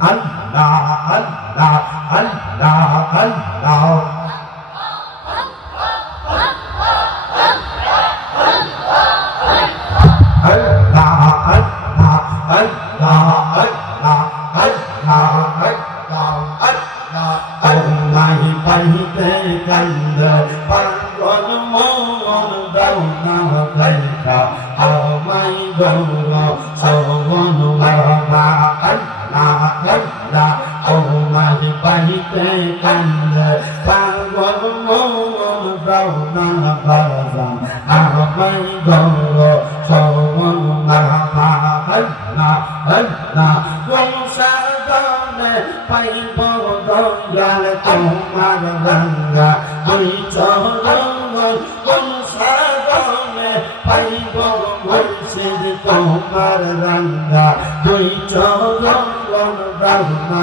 Allah Allah Allah Allah Oh, my God, so one পাইব গঙ্গাল তোমার গঙ্গা আমি চঙ্গল অনুসারে পাইব বলছে তোমার গঙ্গা তুই চঙ্গল Brahma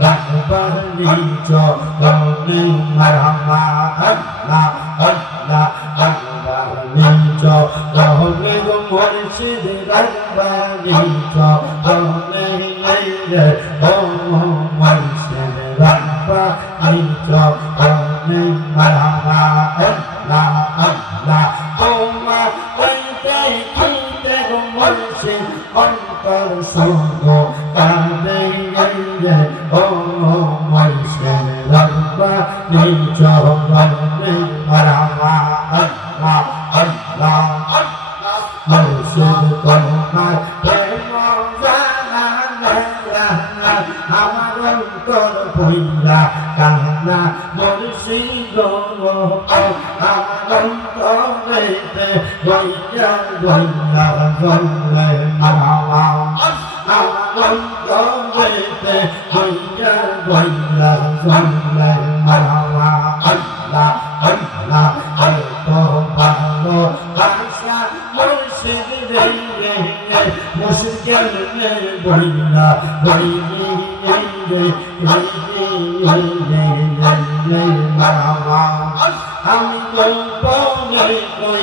أكبر ليجو قولي مرحبا الله الله أكبر ليجو قولي مرشد رباني جو này ôm ôm mây sẽ lớn quá đi cho mình đi mà ra ra ấn là ấn là ấn mình sẽ còn hai để mong ra là là là hàm đơn con quỳnh là càng là mỗi sĩ đồ ngô ông hàm đơn con đây về quỳnh ra quỳnh là quỳnh về mà ra ra ấn là আনন্দ হইতে হইয়া বইলা জন্মে আল্লাহ আল্লাহ আল্লাহ অল্প ভালো আশা মুর্শিদ রে মুশকিল মে বইলা বইলি রে বইলি রে বইলি আল্লাহ আমি কল্পনাই কই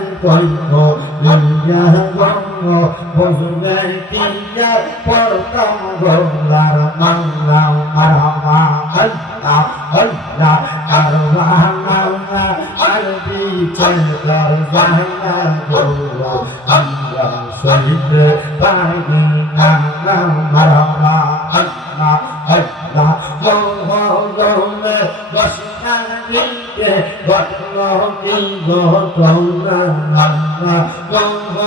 கொல்லோ மங்கோ பொங்கீய பொருத்தம் கொள்ளர மங்கம் மரமா அல்லா அல்லா அருவானா அருவி கொள்ளர் வண்ணர் கொல்லோ அங்கா சொல்லிட்டு பாடி அங்கம் மரமா அல்லா அல்லா கொல்லோ கொல்லோ வசிக்கன் কে বর্ণ কিঙ্গ কৌরা আল্লাহ কৌহ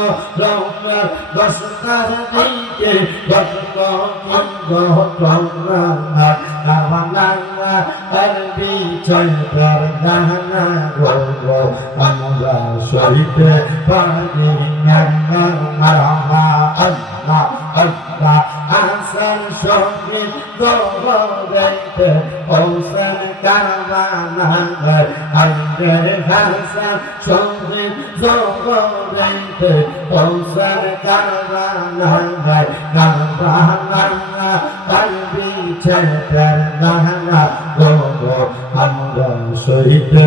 রৌরা বস্তার দিকে বর্ণ কিঙ্গ কৌরা আল্লাহ আরবি চলবার দানা গৌর আমরা সহিতে পারি না আল্লাহ আল্লাহ আল্লাহ। আসার সঙ্গে গৌর তে হোসেন কারবানার আজের হাসান সঙ্গে জগরেন তে হোসেন কারবানার কারবানারা কালবি ছেড়ে না গো আমরা সহিতে